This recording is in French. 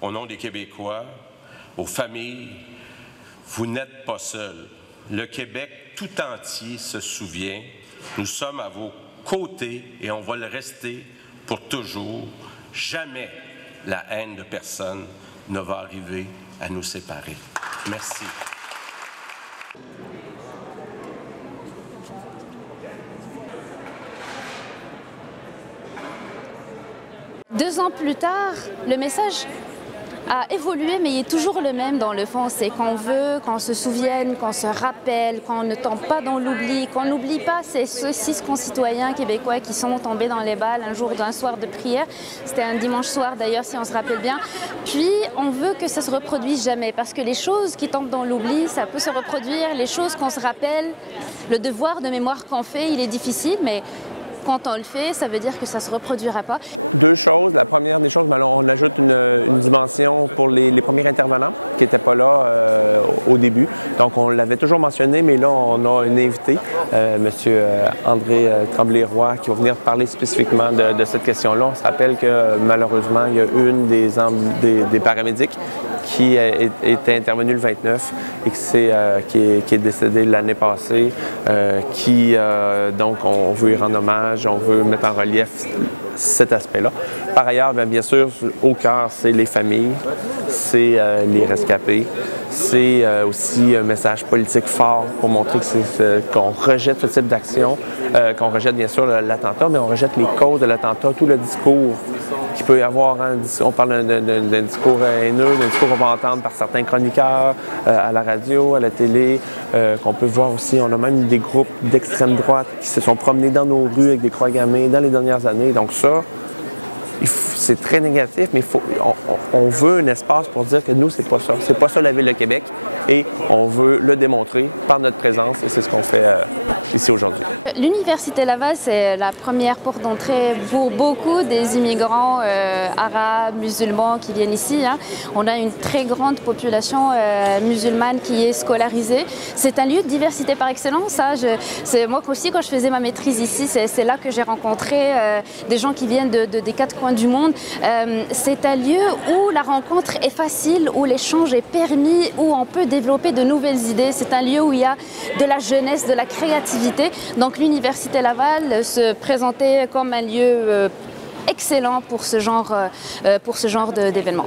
au nom des Québécois, aux familles, vous n'êtes pas seuls. Le Québec tout entier se souvient. Nous sommes à vos côtés et on va le rester pour toujours. Jamais la haine de personne ne va arriver à nous séparer. Merci. Deux ans plus tard, le message a évolué, mais il est toujours le même dans le fond. C'est qu'on veut qu'on se souvienne, qu'on se rappelle, qu'on ne tombe pas dans l'oubli, qu'on n'oublie pas ces 6 concitoyens québécois qui sont tombés dans les balles un jour d'un soir de prière. C'était un dimanche soir d'ailleurs, si on se rappelle bien. Puis on veut que ça se reproduise jamais, parce que les choses qui tombent dans l'oubli, ça peut se reproduire. Les choses qu'on se rappelle, le devoir de mémoire qu'on fait, il est difficile, mais quand on le fait, ça veut dire que ça ne se reproduira pas. Deux choses. La première des choses, on ajoute une dimension pour les premiers intervenants qui n'étaient pas là au début. Donc, on l'avait toujours mentionné, mais là, on a une invitée, M. André Tremblay-Roy, qui va venir parler spécifiquement de cette question-là. On se rappelle que, malheureusement, il y a une des paramédics qui était intervenue le 29 et qui est décédée l'année passée, donc, on veut y rendre hommage. On veut mettre en relief cet aspect-là. Par ailleurs, bien sûr, au cœur, c'est les familles, c'est les rescapés, c'est aussi un message politique fort pour montrer qu'on rejette ce type d'action, qu'on rejette bien sûr l'attentat, mais on rejette les causes de l'attentat, tout le discours qu'il peut y avoir. On parle d'un discours haineux, d'un discours qu'on va entendre par certains chroniqueurs à la radio, à la télé, qu'on peut voir aussi. On a même des groupes d'extrême droite qui se sont promenés dans nos rues avec des croix gammées dans les dernières années. Donc ça, c'est très négatif, mais on veut un espace pour dire que nous, c'est pas ça. C'est pas ça la Ville de Québec et on veut le démontrer par notre présence et c'est ce qu'on fait ici aujourd'hui. L'Université Laval, c'est la première porte d'entrée pour beaucoup des immigrants arabes, musulmans qui viennent ici. On a une très grande population musulmane qui est scolarisée. C'est un lieu de diversité par excellence. Moi aussi, quand je faisais ma maîtrise ici, c'est là que j'ai rencontré des gens qui viennent des 4 coins du monde. C'est un lieu où la rencontre est facile, où l'échange est permis, où on peut développer de nouvelles idées. C'est un lieu où il y a de la jeunesse, de la créativité. Donc l'Université Laval se présentait comme un lieu excellent pour ce genre d'événement.